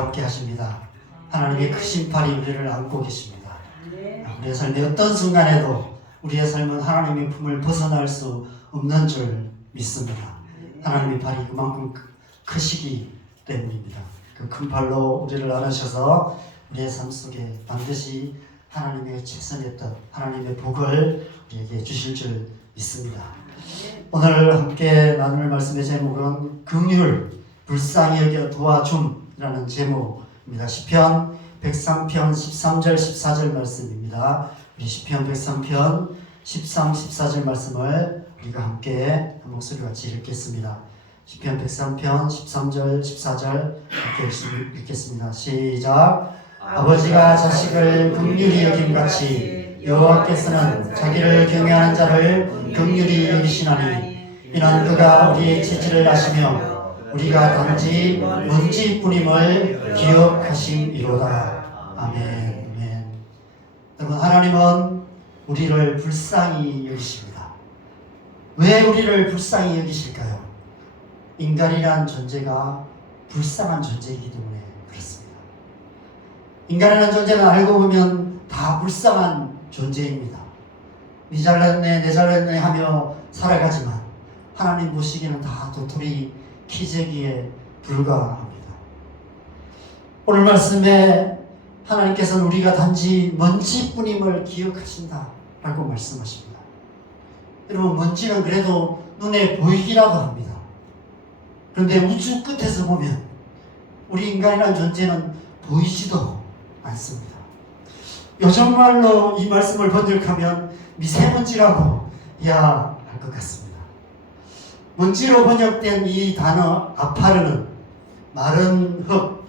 함께 하십니다. 하나님의 크신 팔이 우리를 안고 계십니다. 우리의 삶의 어떤 순간에도 우리의 삶은 하나님의 품을 벗어날 수 없는 줄 믿습니다. 하나님의 팔이 그만큼 크시기 때문입니다. 그 큰 팔로 우리를 안으셔서 우리의 삶 속에 반드시 하나님의 최선의 뜻, 하나님의 복을 우리에게 주실 줄 믿습니다. 오늘 함께 나눌 말씀의 제목은 긍휼, 불쌍히 여겨 도와줌이라는 제목입니다. 시편 103편 13절 14절 말씀입니다. 우리 시편 103편 13, 14절 말씀을 우리가 함께 한 목소리 같이 읽겠습니다. 시편 103편 13절 14절 함께 읽겠습니다. 시작. 아버지가 자식을 긍휼히 여김같이 여호와께서는 자기를 경외하는 자를 긍휼히 여기시나니 이는 그가 우리의 체질을 아시며 우리가 단지 먼지뿐임을 기억하심이로다. 아멘. 아멘. 여러분, 하나님은 우리를 불쌍히 여기십니다. 왜 우리를 불쌍히 여기실까요? 인간이란 존재가 불쌍한 존재이기 때문에 그렇습니다. 인간이라는 존재는 알고 보면 다 불쌍한 존재입니다. 니 잘났네 내 잘났네 하며 살아가지만 하나님 보시기에는 다 도토리 키재기에 불과합니다. 오늘 말씀에 하나님께서는 우리가 단지 먼지뿐임을 기억하신다 라고 말씀하십니다. 여러분, 먼지는 그래도 눈에 보이기라도 합니다. 그런데 우주 끝에서 보면 우리 인간이라는 존재는 보이지도 않습니다. 요즘 말로 이 말씀을 번역하면 미세먼지라고 해야 할 것 같습니다. 먼지로 번역된 이 단어 아파르는 마른 흙,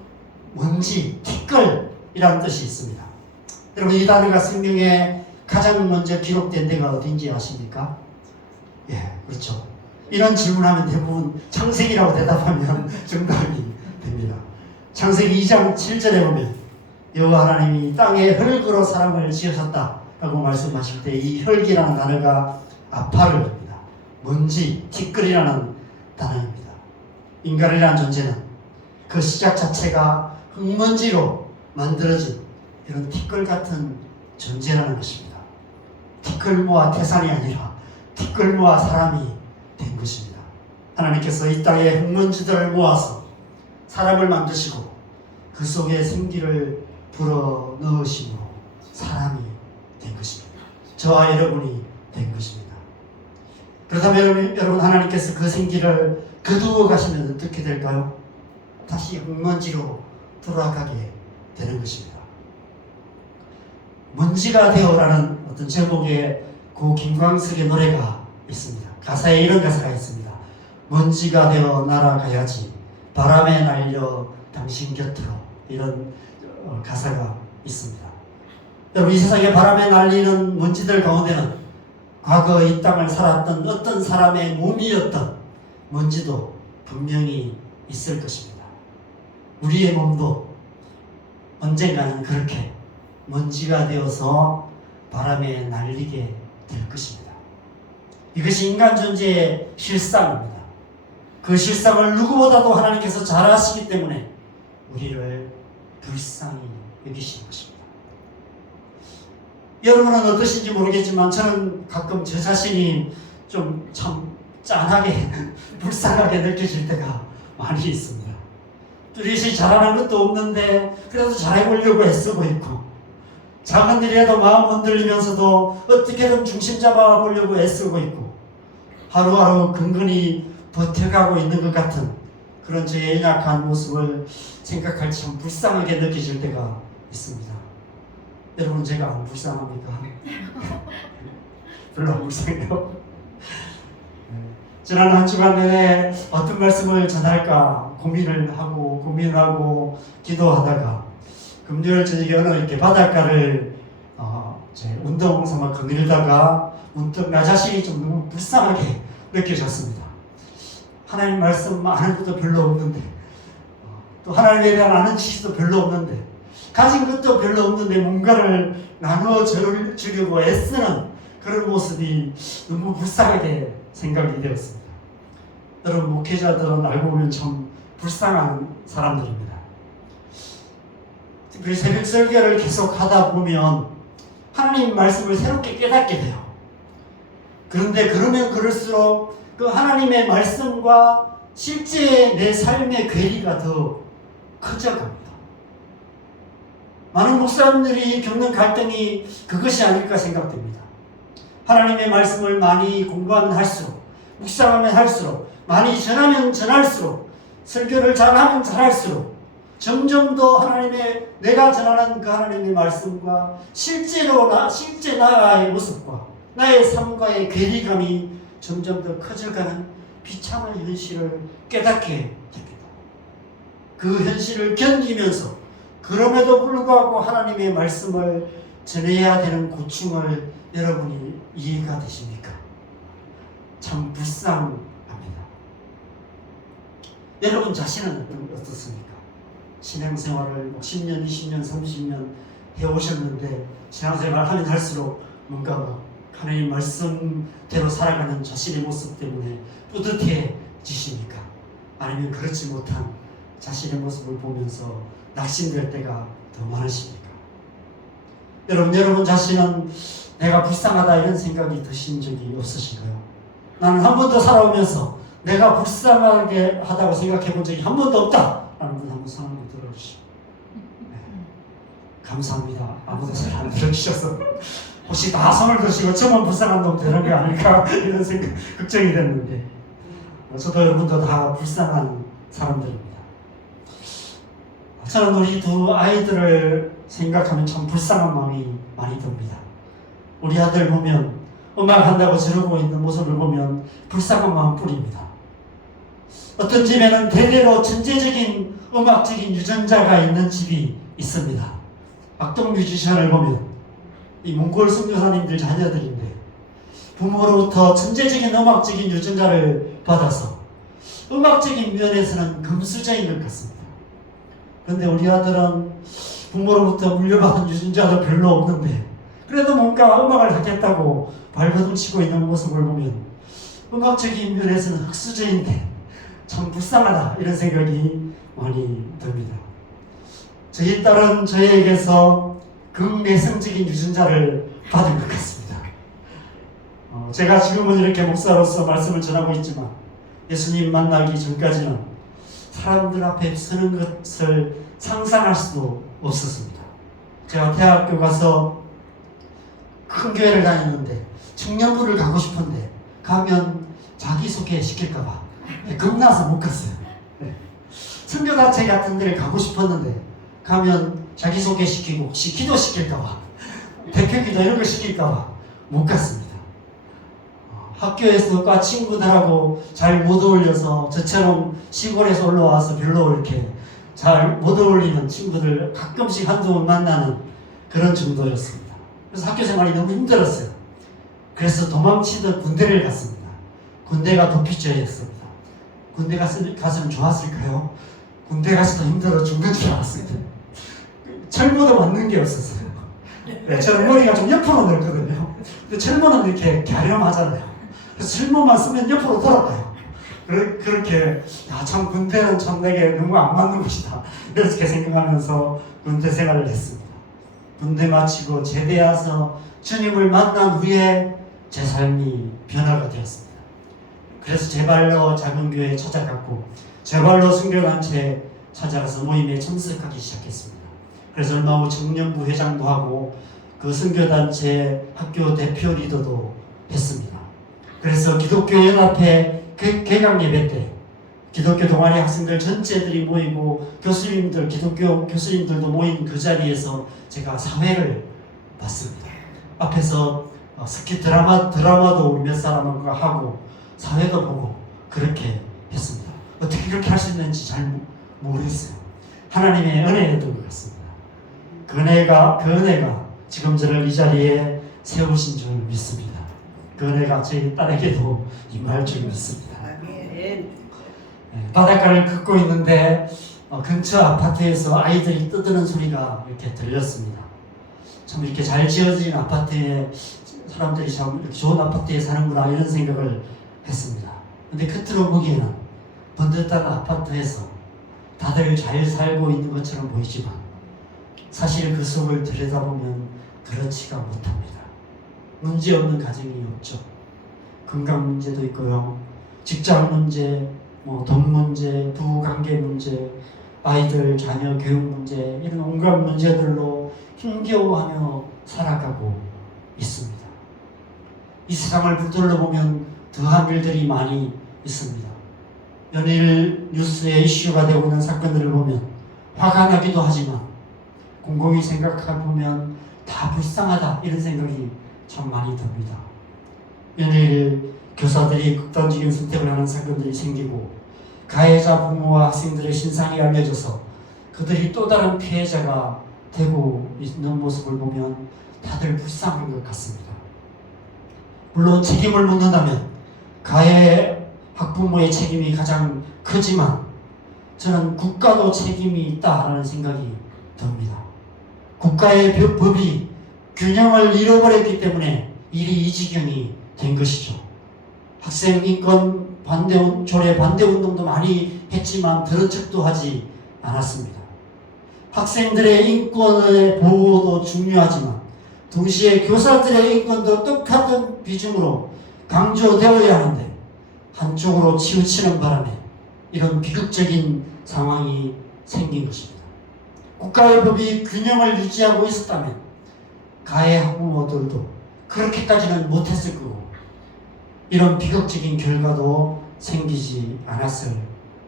먼지, 티끌이라는 뜻이 있습니다. 여러분, 이 단어가 성경에 가장 먼저 기록된 데가 어딘지 아십니까? 예, 그렇죠. 이런 질문하면 대부분 창세기라고 대답하면 정답이 됩니다. 창세기 2장 7절에 보면 여호와 하나님이 땅에 흙으로 사람을 지으셨다라고 말씀하실 때 이 흙이라는 단어가 아파르입니다. 먼지, 티끌이라는 단어입니다. 인간이라는 존재는 그 시작 자체가 흙먼지로 만들어진 이런 티끌 같은 존재라는 것입니다. 티끌모아 태산이 아니라 티끌모아 사람이 된 것입니다. 하나님께서 이 땅에 흙먼지들을 모아서 사람을 만드시고 그 속에 생기를 불어 넣으심으로 사람이 된 것입니다. 저와 여러분이 된 것입니다. 그렇다면 여러분, 하나님께서 그 생기를 거두어 가시면 어떻게 될까요? 다시 흙먼지로 돌아가게 되는 것입니다. 먼지가 되어라는 어떤 제목의 고 김광석의 노래가 있습니다. 가사에 이런 가사가 있습니다. 먼지가 되어 날아가야지 바람에 날려 당신 곁으로, 이런 가사가 있습니다. 여러분, 이 세상에 바람에 날리는 먼지들 가운데는 과거 이 땅을 살았던 어떤 사람의 몸이었던 먼지도 분명히 있을 것입니다. 우리의 몸도 언젠가는 그렇게 먼지가 되어서 바람에 날리게 될 것입니다. 이것이 인간 존재의 실상입니다. 그 실상을 누구보다도 하나님께서 잘 아시기 때문에 우리를 불쌍히 여기시는 것입니다. 여러분은 어떠신지 모르겠지만 저는 가끔 저 자신이 좀 참 짠하게 불쌍하게 느껴질 때가 많이 있습니다. 뚜렷이 잘하는 것도 없는데 그래도 잘해보려고 애쓰고 있고, 작은 일에도 마음 흔들리면서도 어떻게든 중심 잡아보려고 애쓰고 있고, 하루하루 근근히 버텨가고 있는 것 같은 그런 저의 연약한 모습을 생각할 때 참 불쌍하게 느껴질 때가 있습니다. 여러분, 제가 안 불쌍합니까? 별로 안 불쌍해요. 지난 한 주간 내내 어떤 말씀을 전할까 고민을 하고 기도하다가 금요일 저녁에 어느 이렇게 바닷가를 운동 삼아 거닐다가 문득 나 자신이 좀 너무 불쌍하게 느껴졌습니다. 하나님 말씀 아는 것도 별로 없는데, 또 하나님에 대한 아는 지식도 별로 없는데, 가진 것도 별로 없는데 뭔가를 나누어 주려고 애쓰는 그런 모습이 너무 불쌍하게 생각이 되었습니다. 여러분, 목회자들은 알고 보면 참 불쌍한 사람들입니다. 우리 새벽 설교를 계속 하다 보면 하나님 말씀을 새롭게 깨닫게 돼요. 그런데 그러면 그럴수록 그 하나님의 말씀과 실제 내 삶의 괴리가 더 커져갑니다. 많은 목사님들이 겪는 갈등이 그것이 아닐까 생각됩니다. 하나님의 말씀을 많이 공부하면 할수록, 묵상하면 할수록, 많이 전하면 전할수록, 설교를 잘하면 잘할수록 점점 더 내가 전하는 그 하나님의 말씀과 실제 나의 모습과 나의 삶과의 괴리감이 점점 더 커져가는 비참한 현실을 깨닫게 됩니다. 그 현실을 견디면서 그럼에도 불구하고 하나님의 말씀을 전해야 되는 고충을 여러분이 이해가 되십니까? 참 불쌍합니다. 여러분 자신은 어떻습니까? 신앙생활을 10년, 20년, 30년 해오셨는데 신앙생활 하면 할수록 뭔가 하나님 말씀대로 살아가는 자신의 모습 때문에 뿌듯해지십니까? 아니면 그렇지 못한 자신의 모습을 보면서 낙심될 때가 더 많으십니까? 여러분 자신은 내가 불쌍하다 이런 생각이 드신 적이 없으신가요? 나는 한 번도 살아오면서 내가 불쌍하게 하다고 생각해 본 적이 한 번도 없다 라는 분 한번 손 한번 들어주시고 네. 감사합니다. 아무도 손 안 들어주셔서 혹시 다 손을 드시고 저만 불쌍한 놈 되는 게 아닐까 이런 생각 걱정이 됐는데 저도 여러분도 다 불쌍한 사람들입니다. 저는 우리 두 아이들을 생각하면 참 불쌍한 마음이 많이 듭니다. 우리 아들 보면 음악 한다고 지르고 있는 모습을 보면 불쌍한 마음뿐입니다. 어떤 집에는 대대로 천재적인 음악적인 유전자가 있는 집이 있습니다. 악동 뮤지션을 보면 이 몽골 선교사님들 자녀들인데 부모로부터 천재적인 음악적인 유전자를 받아서 음악적인 면에서는 금수저인 것 같습니다. 그런데 우리 아들은 부모로부터 물려받은 유전자도 별로 없는데 그래도 뭔가 음악을 하겠다고 발버둥치고 있는 모습을 보면 음악적인 면에서는 흙수저인데 참 불쌍하다 이런 생각이 많이 듭니다. 저희 딸은 저에게서 극내성적인 유전자를 받은 것 같습니다. 제가 지금은 이렇게 목사로서 말씀을 전하고 있지만 예수님 만나기 전까지는 사람들 앞에 서는 것을 상상할 수도 없었습니다. 제가 대학교 가서 큰 교회를 다녔는데 청년부를 가고 싶은데 가면 자기소개 시킬까봐 겁나서 못 갔어요. 네. 선교단체 같은 데를 가고 싶었는데 가면 자기소개 시키고 혹시 기도 시킬까봐 대표기도 이런 거 시킬까봐 못 갔습니다. 학교에서 과 친구들하고 잘 못 어울려서 저처럼 시골에서 올라와서 별로 이렇게 잘 못 어울리는 친구들 가끔씩 한두 번 만나는 그런 정도였습니다. 그래서 학교 생활이 너무 힘들었어요. 그래서 도망치듯 군대를 갔습니다. 군대가 도피처였습니다. 군대 갔으면 좋았을까요? 군대 가서도 힘들어 죽는 줄 알았습니다. 철모도 맞는 게 없었어요. 네, 저는 머리가 좀 옆으로 넓거든요. 근데 철모는 이렇게 갸렴하잖아요. 그래서 철모만 쓰면 옆으로 돌아가요. 그렇게 참 군대는 참 내게 너무 안 맞는 곳이다 이렇게 생각하면서 군대 생활을 했습니다. 군대 마치고 제대 와서 주님을 만난 후에 제 삶이 변화가 되었습니다. 그래서 제 발로 작은 교회에 찾아갔고 제 발로 선교단체에 찾아가서 모임에 참석하기 시작했습니다. 그래서 얼마 후 청년부 회장도 하고 그 선교단체 학교 대표 리더도 했습니다. 그래서 기독교연합회 개강 예배 때 기독교 동아리 학생들 전체들이 모이고 교수님들, 기독교 교수님들도 모인 그 자리에서 제가 사회를 봤습니다. 앞에서 스키 드라마도 우리 몇 사람과 하고 사회도 보고 그렇게 했습니다. 어떻게 그렇게 할 수 있는지 잘 모르겠어요. 하나님의 은혜였던 것 같습니다. 그 은혜가 지금 저를 이 자리에 세우신 줄 믿습니다. 그 은혜가 저희 딸에게도 임할 줄 믿습니다. 바닷가를 걷고 있는데 근처 아파트에서 아이들이 떠드는 소리가 이렇게 들렸습니다. 참 이렇게 잘 지어진 아파트에 사람들이 참 이렇게 좋은 아파트에 사는구나 이런 생각을 했습니다. 근데 겉으로 보기에는 번듯한 아파트에서 다들 잘 살고 있는 것처럼 보이지만 사실 그 속을 들여다보면 그렇지가 못합니다. 문제 없는 가정이 없죠. 건강 문제도 있고요. 직장 문제, 돈 문제, 부부관계 문제, 아이들 자녀 교육 문제, 이런 온갖 문제들로 힘겨워하며 살아가고 있습니다. 이 세상을 붙들러 보면 더한 일들이 많이 있습니다. 연일 뉴스에 이슈가 되고 있는 사건들을 보면 화가 나기도 하지만 곰곰이 생각해보면 다 불쌍하다 이런 생각이 참 많이 듭니다. 연일 교사들이 극단적인 선택을 하는 사건들이 생기고 가해자 부모와 학생들의 신상이 알려져서 그들이 또 다른 피해자가 되고 있는 모습을 보면 다들 불쌍한 것 같습니다. 물론 책임을 묻는다면 가해 학부모의 책임이 가장 크지만 저는 국가도 책임이 있다라는 생각이 듭니다. 국가의 법이 균형을 잃어버렸기 때문에 일이 이 지경이 된 것이죠. 학생 인권 조례 반대 운동도 많이 했지만 들은 척도 하지 않았습니다. 학생들의 인권의 보호도 중요하지만 동시에 교사들의 인권도 똑같은 비중으로 강조되어야 하는데 한쪽으로 치우치는 바람에 이런 비극적인 상황이 생긴 것입니다. 국가의 법이 균형을 유지하고 있었다면 가해 학부모들도 그렇게까지는 못했을 거고 이런 비극적인 결과도 생기지 않았을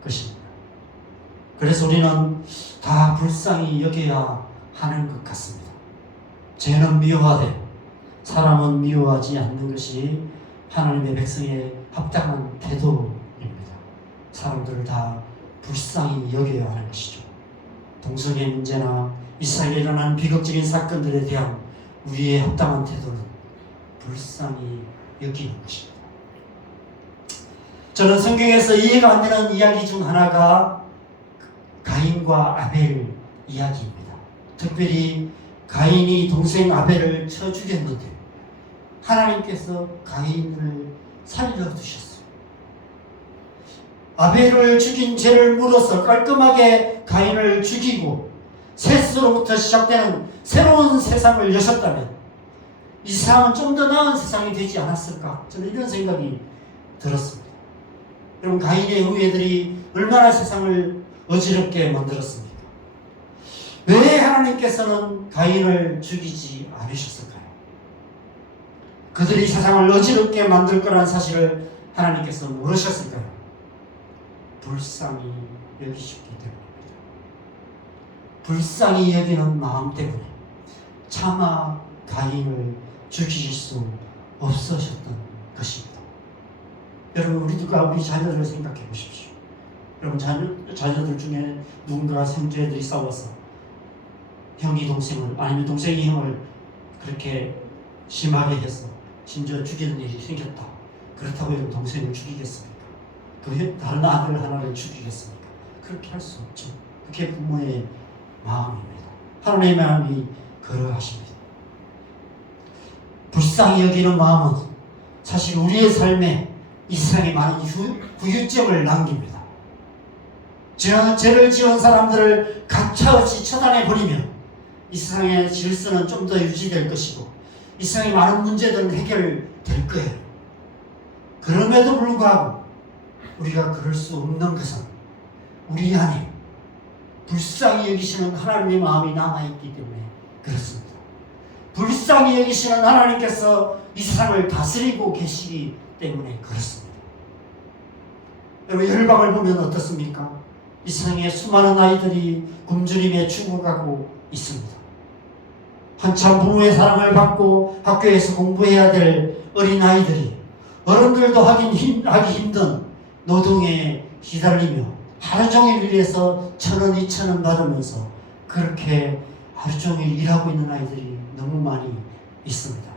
것입니다. 그래서 우리는 다 불쌍히 여겨야 하는 것 같습니다. 죄는 미워하되 사람은 미워하지 않는 것이 하나님의 백성의 합당한 태도입니다. 사람들을 다 불쌍히 여겨야 하는 것이죠. 동성애 문제나 이 사회에 일어난 비극적인 사건들에 대한 우리의 합당한 태도는 불쌍히 여기는 것입니다. 저는 성경에서 이해가 안 되는 이야기 중 하나가 가인과 아벨 이야기입니다. 특별히 가인이 동생 아벨을 쳐 죽였는데 하나님께서 가인을 살려두셨어요. 아벨을 죽인 죄를 물어서 깔끔하게 가인을 죽이고 셋으로부터 시작되는 새로운 세상을 여셨다면 이 세상은 좀 더 나은 세상이 되지 않았을까? 저는 이런 생각이 들었습니다. 여러분, 가인의 후예들이 얼마나 세상을 어지럽게 만들었습니까? 왜 하나님께서는 가인을 죽이지 않으셨을까요? 그들이 세상을 어지럽게 만들 거라는 사실을 하나님께서 모르셨을까요? 불쌍히 여기셨기 때문입니다. 불쌍히 여기는 마음 때문에 차마 가인을 죽이실 수 없으셨던 것입니다. 여러분, 우리 자녀들을 생각해 보십시오. 여러분, 자녀들 중에 누군가가 형제들이 싸워서 형이 동생을 아니면 동생이 형을 그렇게 심하게 해서 심지어 죽이는 일이 생겼다. 그렇다고 여러분 동생을 죽이겠습니까? 그 다른 아들 하나를 죽이겠습니까? 그렇게 할 수 없죠. 그게 부모의 마음입니다. 하나님의 마음이 그러하십니다. 불쌍히 여기는 마음은 사실 우리의 삶에 이 세상에 많은 후유증을 남깁니다. 죄를 지은 사람들을 가차없이 처단해버리면 이 세상의 질서는 좀 더 유지될 것이고 이 세상의 많은 문제들은 해결될 거예요. 그럼에도 불구하고 우리가 그럴 수 없는 것은 우리 안에 불쌍히 여기시는 하나님의 마음이 남아있기 때문에 그렇습니다. 불쌍히 여기시는 하나님께서 이 세상을 다스리고 계시기 때문에 그렇습니다. 여러분, 열방을 보면 어떻습니까? 이 세상에 수많은 아이들이 굶주림에 죽어가고 있습니다. 한참 부모의 사랑을 받고 학교에서 공부해야 될 어린아이들이 어른들도 하기 힘든 노동에 시달리며 하루 종일 일해서 1,000원, 2,000원 받으면서 그렇게 하루 종일 일하고 있는 아이들이 너무 많이 있습니다.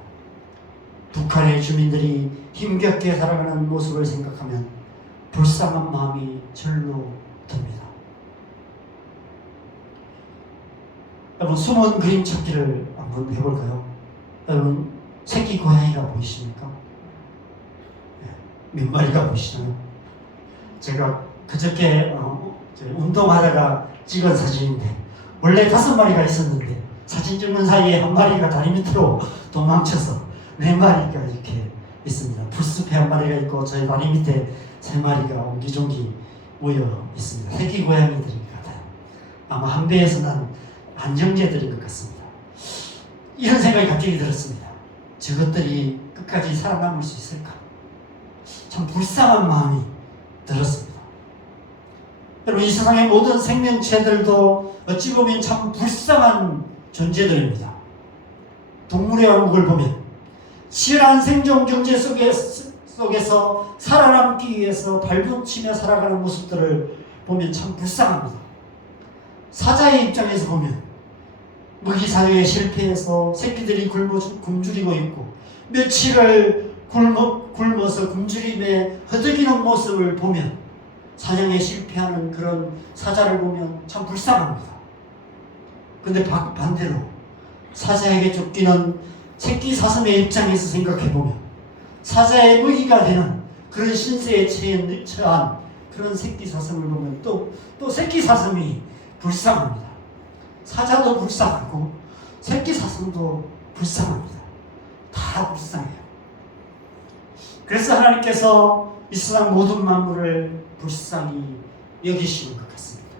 북한의 주민들이 힘겹게 살아가는 모습을 생각하면 불쌍한 마음이 절로 듭니다. 여러분, 숨은 그림 찾기를 한번 해볼까요? 여러분, 새끼 고양이가 보이십니까? 몇 마리가 보이시나요? 제가 그저께 운동하다가 찍은 사진인데 원래 5마리가 있었는데 사진 찍는 사이에 한 마리가 다리 밑으로 도망쳐서 4마리가 이렇게 있습니다. 풀숲에 한 마리가 있고 저희 다리 밑에 3마리가 옹기종기 모여 있습니다. 새끼 고양이들인 것 같아요. 아마 한 배에서 난 안정제들인 것 같습니다. 이런 생각이 갑자기 들었습니다. 저것들이 끝까지 살아남을 수 있을까? 참 불쌍한 마음이 들었습니다. 여러분, 이 세상의 모든 생명체들도 어찌 보면 참 불쌍한 존재들입니다. 동물의 왕국을 보면 치열한 생존 경제 속에서 살아남기 위해서 발붙이며 살아가는 모습들을 보면 참 불쌍합니다. 사자의 입장에서 보면 먹이사육에 실패해서 새끼들이 굶주리고 있고 며칠을 굶어서 굶주림에 허덕이는 모습을 보면 사냥에 실패하는 그런 사자를 보면 참 불쌍합니다. 근데 반대로 사자에게 쫓기는 새끼 사슴의 입장에서 생각해보면 사자의 먹이가 되는 그런 신세에 처한 그런 새끼 사슴을 보면 또 새끼 사슴이 불쌍합니다. 사자도 불쌍하고 새끼 사슴도 불쌍합니다. 다 불쌍해요. 그래서 하나님께서 이 세상 모든 만물을 불쌍히 여기시는 것 같습니다.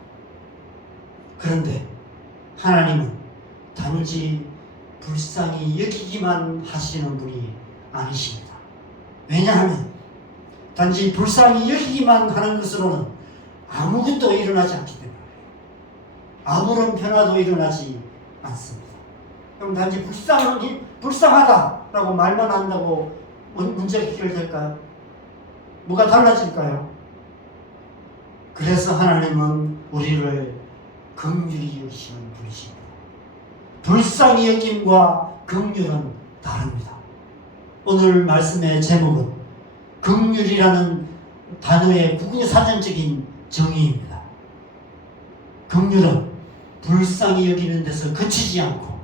그런데 하나님은 단지 불쌍히 여기기만 하시는 분이 아니십니다. 왜냐하면 단지 불쌍히 여기기만 하는 것으로는 아무것도 일어나지 않기 때문에 아무런 변화도 일어나지 않습니다. 그럼 단지 불쌍하다라고 말만 한다고 문제가 해결될까요? 뭐가 달라질까요? 그래서 하나님은 우리를 긍휼히 여기시는 분이십니다. 불쌍히 여김과 긍휼은 다릅니다. 오늘 말씀의 제목은 긍휼이라는 단어의 국어사전적인 정의입니다. 긍휼은 불쌍히 여기는 데서 그치지 않고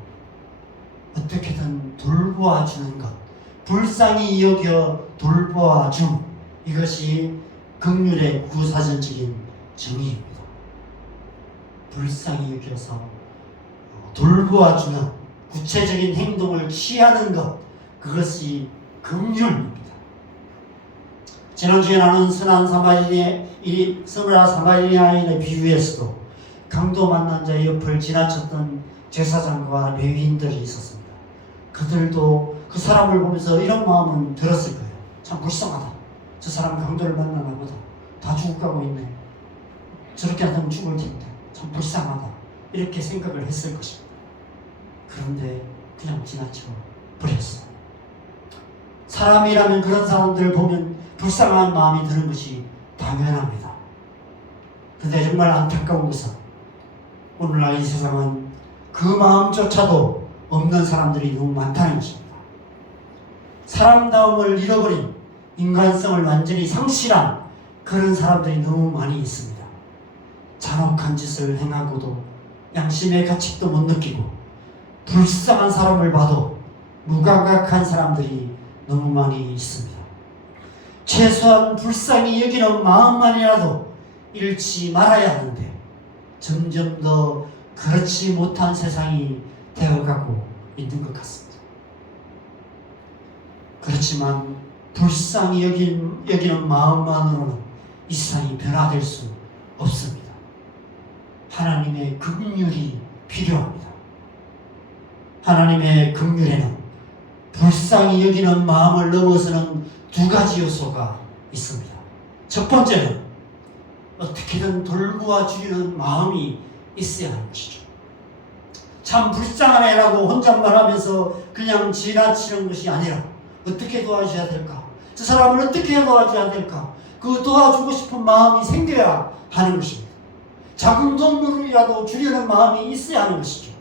어떻게든 돌보아주는 것, 불쌍히 여겨 돌보아줌, 이것이 긍휼의 국어사전적인 정의입니다. 불쌍히 여겨서 돌보아주는 구체적인 행동을 취하는 것, 그것이 긍휼입니다. 지난주에 나눈 선한 사마리아인의 비유에서도 강도 만난 자의 옆을 지나쳤던 제사장과 레위인들이 있었습니다. 그들도 그 사람을 보면서 이런 마음은 들었을 거예요. 참 불쌍하다. 저 사람 강도를 만나나 보다. 다 죽어가고 있네. 저렇게 하면 죽을 텐데 참 불쌍하다. 이렇게 생각을 했을 것입니다. 그런데 그냥 지나쳐 버렸어요. 사람이라면 그런 사람들을 보면 불쌍한 마음이 드는 것이 당연합니다. 그런데 정말 안타까운 것은 오늘날 이 세상은 그 마음조차도 없는 사람들이 너무 많다는 것입니다. 사람다움을 잃어버린, 인간성을 완전히 상실한 그런 사람들이 너무 많이 있습니다. 잔혹한 짓을 행하고도 양심의 가책도 못 느끼고 불쌍한 사람을 봐도 무감각한 사람들이 너무 많이 있습니다. 최소한 불쌍히 여기는 마음만이라도 잃지 말아야 하는데 점점 더 그렇지 못한 세상이 되어가고 있는 것 같습니다. 그렇지만 불쌍히 여기는 마음만으로는 이 세상이 변화될 수 없습니다. 하나님의 긍휼이 필요합니다. 하나님의 긍휼에는 불쌍히 여기는 마음을 넘어서는 2가지 요소가 있습니다. 첫 번째는 어떻게든 돌보아 주려는 마음이 있어야 하는 것이죠. 참 불쌍한 애라고 혼잣말하면서 그냥 지나치는 것이 아니라 어떻게 도와줘야 될까? 저 사람을 어떻게 도와줘야 될까? 그 도와주고 싶은 마음이 생겨야 하는 것입니다. 작은 돈으로라도 주려는 마음이 있어야 하는 것이죠.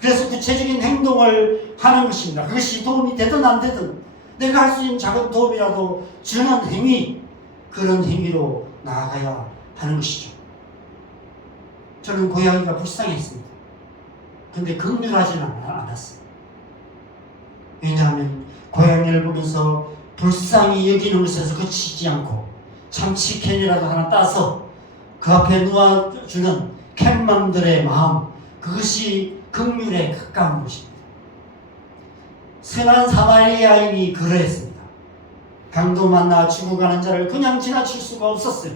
그래서 구체적인 행동을 하는 것입니다. 그것이 도움이 되든 안 되든 내가 할 수 있는 작은 도움이라도 주는 행위, 그런 행위로 나아가야 하는 것이죠. 저는 고양이가 불쌍했습니다. 근데 긍휼하지는 않았어요. 왜냐하면 고양이를 보면서 불쌍히 여기는 것에서 그치지 않고 참치캔이라도 하나 따서 그 앞에 놓아주는 캣맘들의 마음, 그것이 긍휼에 가까운 것입니다. 선한 사마리아인이 그러했습니다. 강도 만나 죽어가는 자를 그냥 지나칠 수가 없었어요.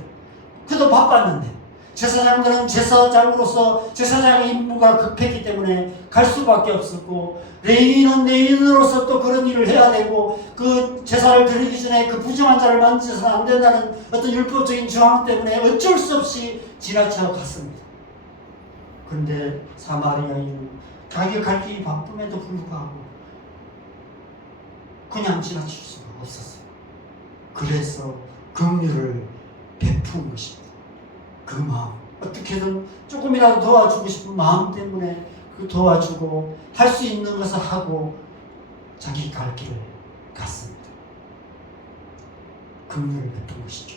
그도 바빴는데 제사장들은 제사장으로서 제사장의 임무가 급했기 때문에 갈 수밖에 없었고, 레위인은 레위인으로서 또 그런 일을 해야 되고, 그 제사를 드리기 전에 그 부정한 자를 만져서는 안 된다는 어떤 율법적인 조항 때문에 어쩔 수 없이 지나쳐 갔습니다. 그런데 사마리아인은 자기가 갈 길이 바쁨에도 불구하고 그냥 지나칠 수가 없었어요. 그래서 긍휼을 베푼 것입니다. 그 마음, 어떻게든 조금이라도 도와주고 싶은 마음 때문에 그 도와주고 할 수 있는 것을 하고 자기 갈 길을 갔습니다. 긍휼을 베푼 것이죠.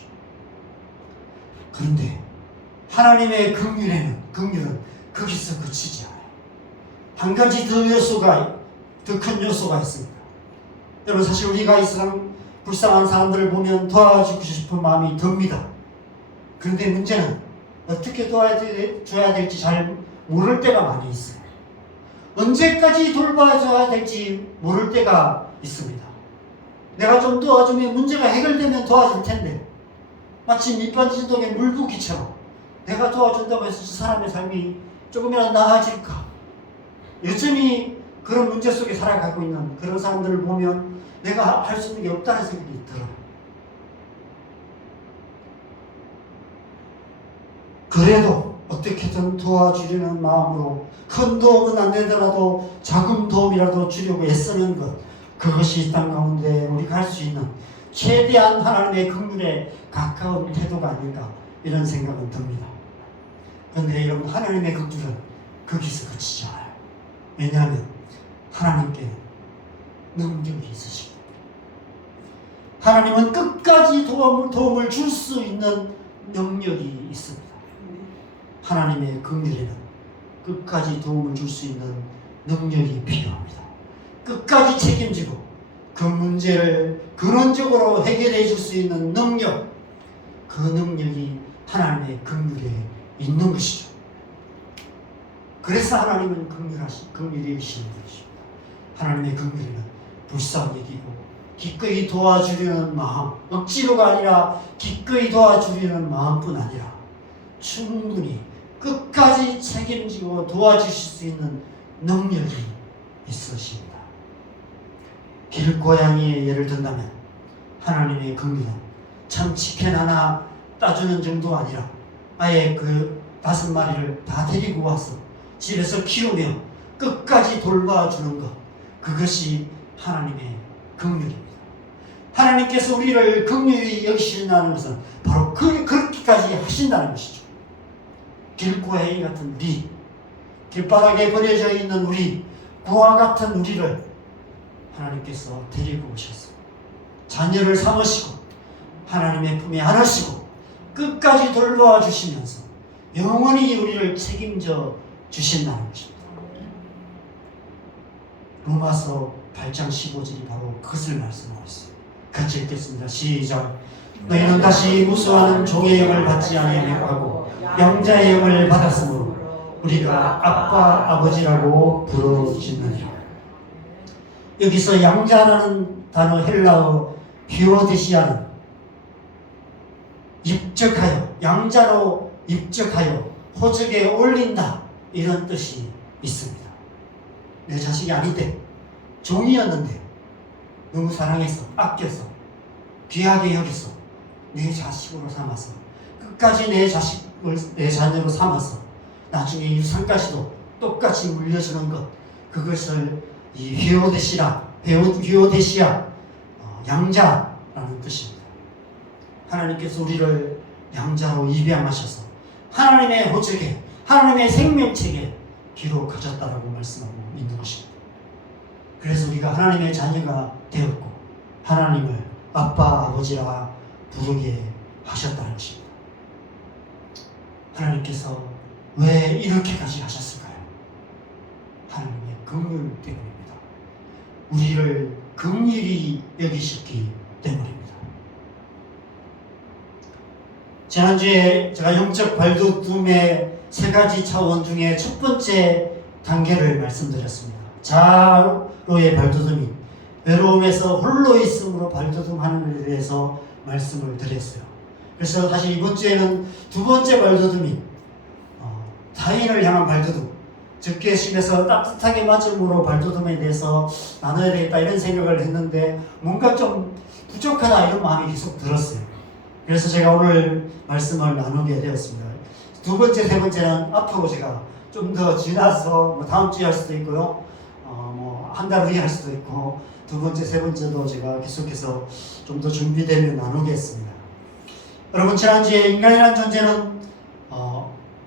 그런데 하나님의 긍휼은 거기서 그치지 않아요. 한 가지 더 큰 요소가 있습니다. 여러분, 사실 우리가 이 세상 불쌍한 사람들을 보면 도와주고 싶은 마음이 듭니다. 그런데 문제는 어떻게 도와줘야 될지 잘 모를 때가 많이 있어요. 언제까지 돌봐줘야 될지 모를 때가 있습니다. 내가 좀 도와주면 문제가 해결되면 도와줄 텐데, 마치 밑반진동에 물붓기처럼 내가 도와준다고 해서 저 사람의 삶이 조금이라도 나아질까? 여전히 그런 문제 속에 살아가고 있는 그런 사람들을 보면 내가 할 수 있는 게 없다는 생각이 들어요. 그래도 어떻게든 도와주려는 마음으로 큰 도움은 안 되더라도 작은 도움이라도 주려고 애쓰는 것, 그것이 이 땅 가운데 우리가 할 수 있는 최대한 하나님의 긍휼에 가까운 태도가 아닐까, 이런 생각은 듭니다. 그런데 여러분, 하나님의 긍휼은 거기서 그치지 않아요. 왜냐하면 하나님께 능력이 있으십니다. 하나님은 끝까지 도움을 줄 수 있는 능력이 있습니다. 하나님의 긍휼에는 끝까지 도움을 줄 수 있는 능력이 필요합니다. 끝까지 책임지고 그 문제를 근원적으로 해결해 줄 수 있는 능력, 그 능력이 하나님의 긍휼에 있는 것이죠. 그래서 하나님은 긍휼이신 것입니다. 하나님의 긍휼은 불쌍히 여기고 기꺼이 도와주려는 마음, 억지로가 아니라 기꺼이 도와주려는 마음뿐 아니라 충분히 끝까지 책임지고 도와주실 수 있는 능력이 있으십니다. 길고양이의 예를 든다면 하나님의 긍휼은 참 치킨 하나 따주는 정도가 아니라 아예 그 5마리를 다 데리고 와서 집에서 키우며 끝까지 돌봐주는 것, 그것이 하나님의 긍휼입니다. 하나님께서 우리를 긍휼히 여기신다는 것은 바로 그렇게까지 하신다는 것이죠. 길고양이 같은 우리, 길바닥에 버려져 있는 우리, 고아 같은 우리를 하나님께서 데리고 오셔서 자녀를 삼으시고 하나님의 품에 안으시고 끝까지 돌보아 주시면서 영원히 우리를 책임져 주신다는 것입니다. 로마서 8장 15절이 바로 그것을 말씀하고 있습니다. 같이 읽겠습니다. 시작. 너희는 다시 무수하는 종의 영을 받지 아니하고 영자의 영을 받았으므로 우리가 아빠 아버지라고 부르짖느니라. 여기서 양자라는 단어, 헬라어 히오데시아는 입적하여, 양자로 입적하여 호적에 올린다, 이런 뜻이 있습니다. 내 자식이 아닌데, 종이었는데 너무 사랑해서, 아껴서, 귀하게 여기서 내 자식으로 삼아서 끝까지 내 자식을 내 자녀로 삼아서 나중에 유산까지도 똑같이 물려주는 것, 그것을 이 히오데시아, 양자라는 뜻입니다. 하나님께서 우리를 양자로 입양하셔서 하나님의 호적에, 하나님의 생명책에 기록하셨다라고 말씀하고 있는 것입니다. 그래서 우리가 하나님의 자녀가 되었고 하나님을 아빠, 아버지라 부르게 하셨다는 것입니다. 하나님께서 왜 이렇게까지 하셨을까요? 하나님의 긍휼 때문입니다. 우리를 긍휼히 여기셨기 때문입니다. 지난주에 제가 영적 발돋움의 세 가지 차원 중에 첫 번째 단계를 말씀드렸습니다. 자로의 발돋움이 외로움에서 홀로 있음으로 발돋움하는 일에 대해서 말씀을 드렸어요. 그래서 사실 이번 주에는 두 번째 발돋움이 타인을 향한 발돋움, 적개심에서 따뜻하게 맞음으로 발돋움에 대해서 나눠야 되겠다 이런 생각을 했는데 뭔가 좀 부족하다 이런 마음이 계속 들었어요. 그래서 제가 오늘 말씀을 나누게 되었습니다. 두 번째, 세 번째는 앞으로 제가 좀 더 지나서 다음 주에 할 수도 있고요. 한 달 후에 할 수도 있고 두 번째, 세 번째도 제가 계속해서 좀 더 준비되면 나누겠습니다. 여러분, 지난주에 인간이라는 존재는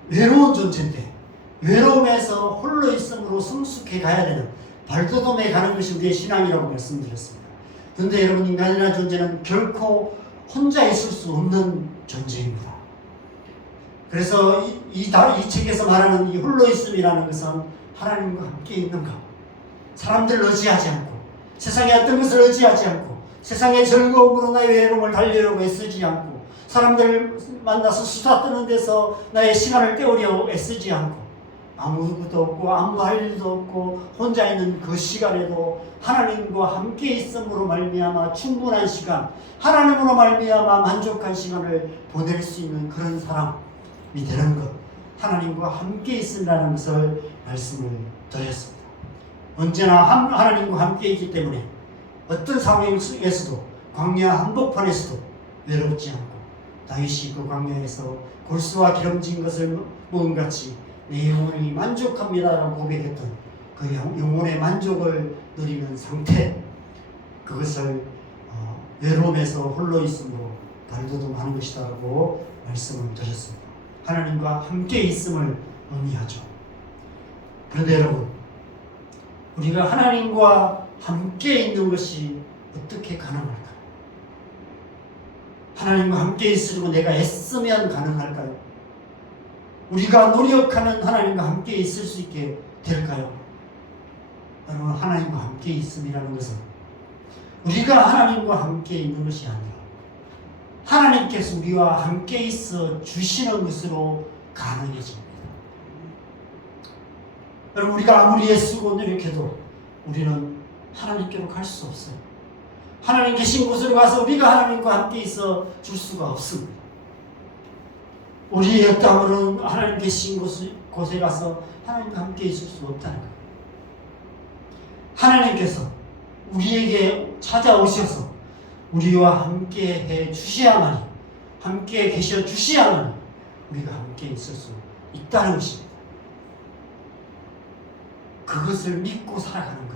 외로운 존재인데 외로움에서 홀로 있음으로 성숙해 가야 되는 발돋움에 가는 것이 우리의 신앙이라고 말씀드렸습니다. 그런데 여러분, 인간이라는 존재는 결코 혼자 있을 수 없는 존재입니다. 그래서 이 책에서 말하는 이 홀로 있음이라는 것은 하나님과 함께 있는 것, 사람들을 의지하지 않고 세상의 어떤 것을 의지하지 않고 세상의 즐거움으로 나의 외로움을 달래려고 애쓰지 않고 사람들을 만나서 수다 떠는 데서 나의 시간을 때우려 애쓰지 않고 아무것도 없고 아무 할 일도 없고 혼자 있는 그 시간에도 하나님과 함께 있음으로 말미암아 충분한 시간, 하나님으로 말미암아 만족한 시간을 보낼 수 있는 그런 사람이 되는 것, 하나님과 함께 있으라는 것을 말씀을 드렸습니다. 언제나 하나님과 함께 있기 때문에 어떤 상황에서도 광야 한복판에서도 외롭지 않고 다윗이 그 광야에서 골수와 기름진 것을 먹은 같이 내 영혼이 만족합니다라고 고백했던 그 영혼의 만족을 누리는 상태, 그것을 외로움에서 홀로 있음으로 발돋움하는 것이다라고 말씀을 드렸습니다. 하나님과 함께 있음을 의미하죠. 그런데 여러분, 우리가 하나님과 함께 있는 것이 어떻게 가능할까요? 하나님과 함께 있으려고 내가 애쓰면 가능할까요? 우리가 노력하면 하나님과 함께 있을 수 있게 될까요? 여러분, 하나님과 함께 있음이라는 것은 우리가 하나님과 함께 있는 것이 아니라 하나님께서 우리와 함께 있어 주시는 것으로 가능해집니다. 여러분, 우리가 아무리 애쓰고 노력해도 우리는 하나님께로 갈 수 없어요. 하나님 계신 곳으로 가서 우리가 하나님과 함께 있어 줄 수가 없습니다. 우리의 땅으로는 하나님 계신 곳에 가서 하나님과 함께 있을 수 없다는 거예요. 하나님께서 우리에게 찾아오셔서 우리와 함께 해 주셔야만이, 함께 계셔 주셔야만이 우리가 함께 있을 수 있다는 것입니다. 그것을 믿고 살아가는 것,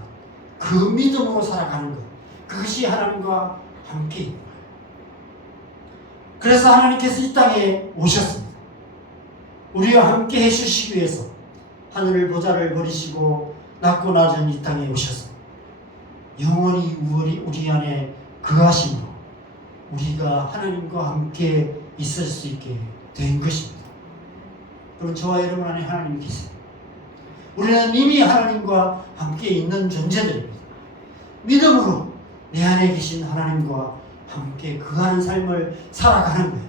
그 믿음으로 살아가는 것, 그것이 하나님과 함께 있는 거예요. 그래서 하나님께서 이 땅에 오셨습니다. 우리와 함께 해주시기 위해서 하늘 보좌를 버리시고 낮고 낮은 이 땅에 오셔서 영원히 우리 안에 거하심으로 우리가 하나님과 함께 있을 수 있게 된 것입니다. 그럼 저와 여러분 안에 하나님 계세요. 우리는 이미 하나님과 함께 있는 존재들입니다. 믿음으로 내 안에 계신 하나님과 함께 거하는 삶을 살아가는 거예요.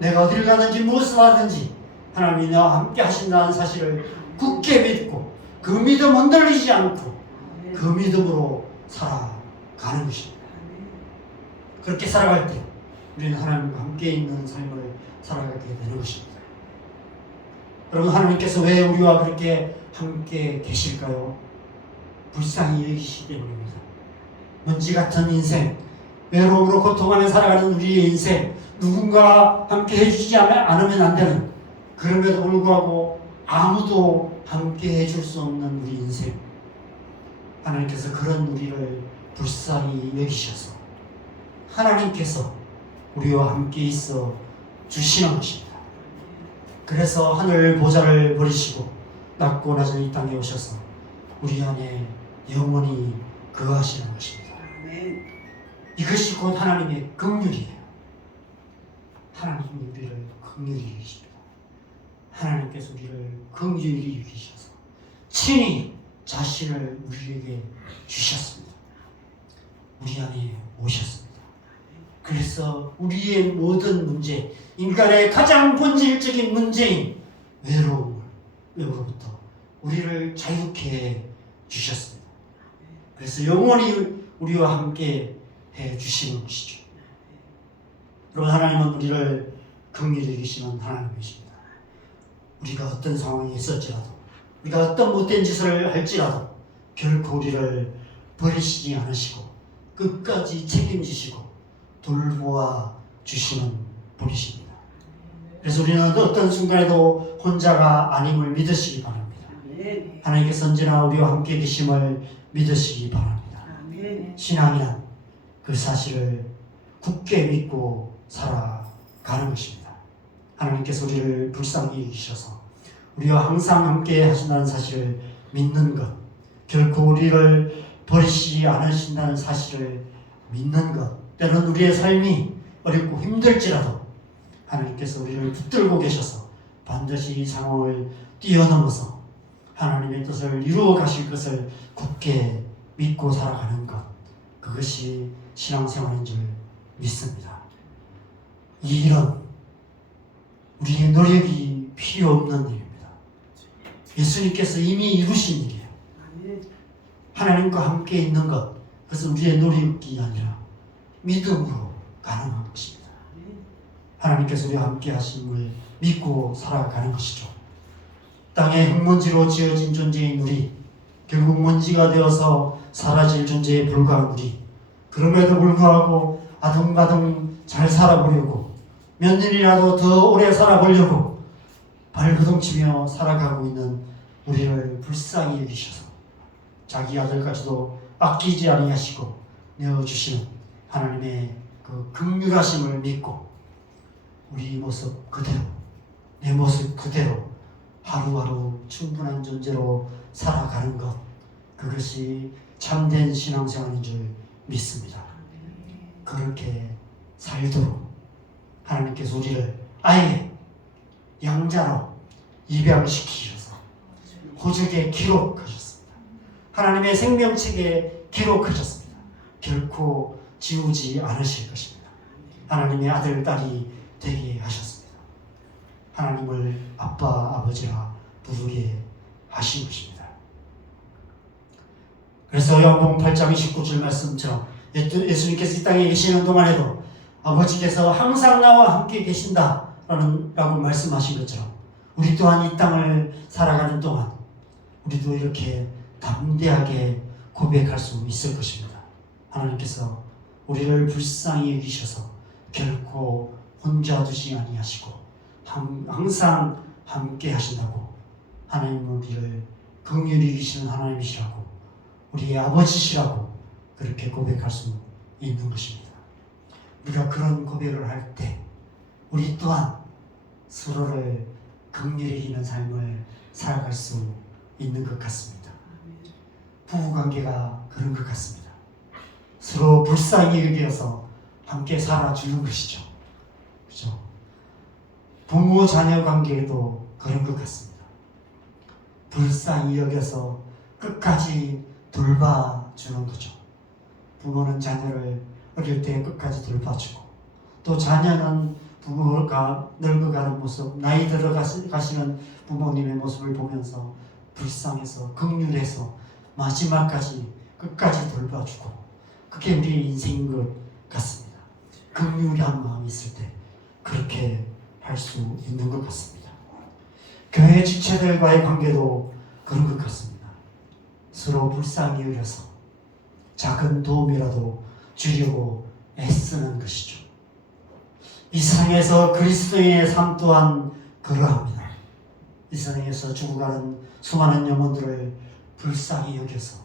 내가 어디를 가든지 무엇을 하든지 하나님이 나와 함께 하신다는 사실을 굳게 믿고 그 믿음 흔들리지 않고 그 믿음으로 살아가는 것입니다. 그렇게 살아갈 때 우리는 하나님과 함께 있는 삶을 살아가게 되는 것입니다. 여러분, 하나님께서 왜 우리와 그렇게 함께 계실까요? 불쌍히 여기시기 때문입니다. 먼지 같은 인생, 외로움으로 고통하며 살아가는 우리의 인생, 누군가 함께 해주지 않으면 안 되는, 그럼에도 불구하고 아무도 함께 해줄 수 없는 우리 인생, 하나님께서 그런 우리를 불쌍히 여기셔서 하나님께서 우리와 함께 있어 주시는 것입니다. 그래서 하늘 보좌를 버리시고 낮고 낮은 이 땅에 오셔서 우리 안에 영원히 거하시는 것입니다. 이것이 곧 하나님의 긍휼이에요. 하나님이 우리를 긍휼히 여기십니다. 하나님께서 우리를 긍휼히 여기셔서 친히 자신을 우리에게 주셨습니다. 우리 안에 오셨습니다. 그래서 우리의 모든 문제, 인간의 가장 본질적인 문제인 외로움으로부터 우리를 자유케 해 주셨습니다. 그래서 영원히 우리와 함께 해 주시는 것이죠. 여러분, 하나님은 우리를 긍휼히 여기시는 하나님이십니다. 우리가 어떤 상황에 있을지라도, 우리가 어떤 못된 짓을 할지라도 결코 우리를 버리시지 않으시고 끝까지 책임지시고 돌보아 주시는 분이십니다. 그래서 우리는 어떤 순간에도 혼자가 아님을 믿으시기 바랍니다. 하나님께서 언제나 우리와 함께 계심을 믿으시기 바랍니다. 신앙이란 그 사실을 굳게 믿고 살아가는 것입니다. 하나님께서 우리를 불쌍히 여기셔서 우리와 항상 함께 하신다는 사실을 믿는 것, 결코 우리를 버리시지 않으신다는 사실을 믿는 것, 때로는 우리의 삶이 어렵고 힘들지라도 하나님께서 우리를 붙들고 계셔서 반드시 이 상황을 뛰어넘어서 하나님의 뜻을 이루어 가실 것을 굳게 믿고 살아가는 것, 그것이 신앙생활인 줄 믿습니다. 이 일은 우리의 노력이 필요 없는 일입니다. 예수님께서 이미 이루신 일이에요. 하나님과 함께 있는 것, 그것은 우리의 노력이 아니라 믿음으로 가능한 것입니다. 하나님께서 우리와 함께 하심을 믿고 살아가는 것이죠. 땅의 흙먼지로 지어진 존재인 우리, 결국 먼지가 되어서 사라질 존재에 불과한 우리, 그럼에도 불구하고 아둥바둥 잘 살아보려고, 몇 년이라도 더 오래 살아보려고 발버둥치며 살아가고 있는 우리를 불쌍히 여기셔서 자기 아들까지도 아끼지 아니하시고 내어주시는 하나님의 그 긍휼하심을 믿고 우리 모습 그대로, 내 모습 그대로 하루하루 충분한 존재로 살아가는 것, 그것이 참된 신앙생활인 줄 믿습니다. 그렇게 살도록 하나님께서 우리를 아예 양자로 입양시키셔서 호적에 기록하셨습니다. 하나님의 생명책에 기록하셨습니다. 결코 지우지 않으실 것입니다. 하나님의 아들, 딸이 되게 하셨습니다. 하나님을 아빠, 아버지라 부르게 하신 것입니다. 그래서 요한복음 8장 29절 말씀처럼 예수님께서 이 땅에 계시는 동안에도 아버지께서 항상 나와 함께 계신다라고 말씀하신 것처럼 우리 또한 이 땅을 살아가는 동안 우리도 이렇게 담대하게 고백할 수 있을 것입니다. 하나님께서 우리를 불쌍히 여기셔서 결코 혼자 두지 아니하시고 항상 함께 하신다고, 하나님은 우리를 긍휼히 여기시는 하나님이시라고, 우리의 아버지시라고 그렇게 고백할 수 있는 것입니다. 우리가 그런 고백을 할 때 우리 또한 서로를 긍휼히 여기는 삶을 살아갈 수 있는 것 같습니다. 부부관계가 그런 것 같습니다. 서로 불쌍히 여겨서 함께 살아주는 것이죠. 그죠? 부모 자녀 관계도 그런 것 같습니다. 불쌍히 여겨서 끝까지 돌봐주는 거죠. 부모는 자녀를 어릴 때 끝까지 돌봐주고, 또 자녀는 부모가 늙어가는 모습, 나이 들어가시는 부모님의 모습을 보면서 불쌍해서 긍휼해서 마지막까지 끝까지 돌봐주고, 그게 우리의 인생인 것 같습니다. 긍휼한 마음이 있을 때 그렇게 할 수 있는 것 같습니다. 교회 지체들과의 관계도 그런 것 같습니다. 서로 불쌍히 여겨서 작은 도움이라도 주려고 애쓰는 것이죠. 이 세상에서 그리스도인의 삶 또한 그러합니다. 이 세상에서 죽어가는 수많은 영혼들을 불쌍히 여겨서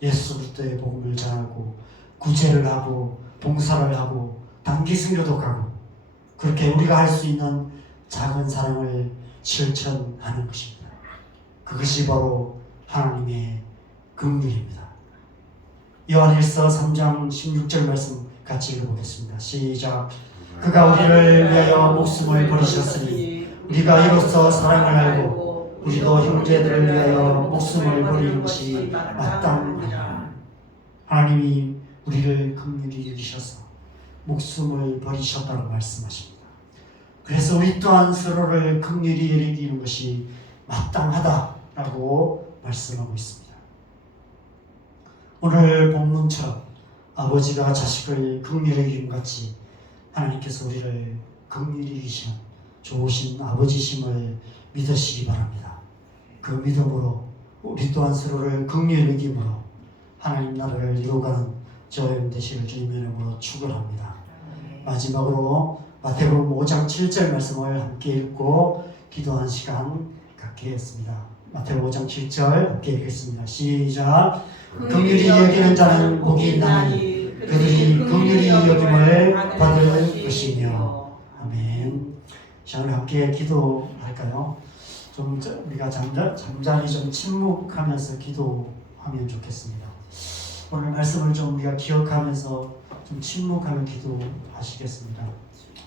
예수 그리스도의 복음을 전하고 구제를 하고 봉사를 하고 단기 순교도 가고, 그렇게 우리가 할 수 있는 작은 사랑을 실천하는 것입니다. 그것이 바로 하나님의 긍휼입니다. 요한일서 3장 16절 말씀 같이 읽어보겠습니다. 시작. 그가 우리를 위하여 목숨을 버리셨으니 우리가 이로써 사랑을 알고 우리도 형제들을 위하여 목숨을 버리는 것이 마땅하다. 하나님이 우리를 긍휼히 여기셔서 목숨을 버리셨다고 말씀하십니다. 그래서 우리 또한 서로를 긍휼히 여기는 것이 마땅하다라고 말씀하고 있습니다. 오늘 본문처럼 아버지가 자식을 긍휼히 여김 같이 하나님께서 우리를 긍휼히 여기시는 좋으신 아버지심을 믿으시기 바랍니다. 그 믿음으로 우리 또한 서로를 긍휼히 여김으로 하나님 나라를 이루어가는 저와 여러분 되시길 주님의 이름으로 축원합니다. 마지막으로 마태복음 5장 7절 말씀을 함께 읽고 기도하는 시간 갖겠습니다. 마태복음 5장 7절 함께 읽겠습니다. 시작. 긍휼히 여기는 자는 복이 있나니 그들이 긍휼히 여김을 받을 것이며. 아멘. 자, 오늘 함께 기도할까요? 좀 우리가 잠잠히 좀 침묵하면서 기도하면 좋겠습니다. 오늘 말씀을 좀 우리가 기억하면서 좀 침묵하며 기도하시겠습니다.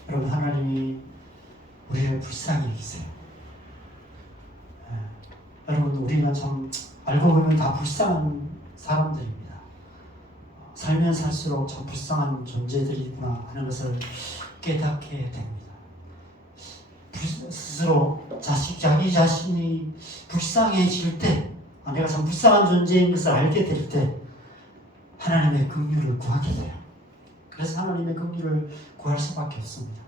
여러분, 하나님이 우리를 불쌍히 여기세요. 여러분, 우리는 참 알고 보면 다 불쌍한 사람들입니다. 살면 살수록 참 불쌍한 존재들이구나 하는 것을 깨닫게 됩니다. 스스로 자기 자신이 불쌍해질 때, 내가 참 불쌍한 존재인 것을 알게 될 때 하나님의 긍휼을 구하게 돼요. 그래서 하나님의 긍휼을 구할 수밖에 없습니다.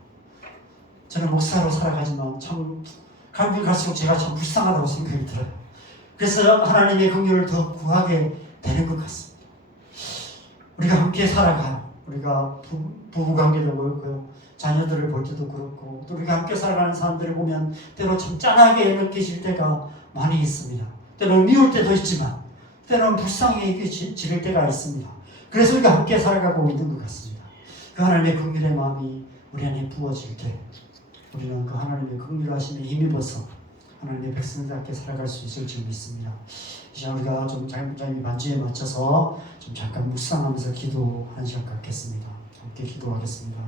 저는 목사로 살아가지만 참 가면 갈수록 제가 참 불쌍하다고 생각이 들어요. 그래서 하나님의 긍휼을 더 구하게 되는 것 같습니다. 우리가 함께 살아가요. 우리가 부부관계도 그렇고요. 자녀들을 볼 때도 그렇고, 또 우리가 함께 살아가는 사람들을 보면 때로 참 짠하게 느껴질 때가 많이 있습니다. 때로는 미울 때도 있지만 때로는 불쌍하게 지를 때가 있습니다. 그래서 우리가 함께 살아가고 있는 것 같습니다. 그 하나님의 긍휼의 마음이 우리 안에 부어질 때 우리는 그 하나님의 긍휼하심에 힘입어서 하나님의 백성들답게 살아갈 수 있을 줄 믿습니다. 이제 우리가 좀 잠잠히 반주에 맞춰서 좀 잠깐 묵상하면서 기도하는 시간 갖겠습니다. 함께 기도하겠습니다.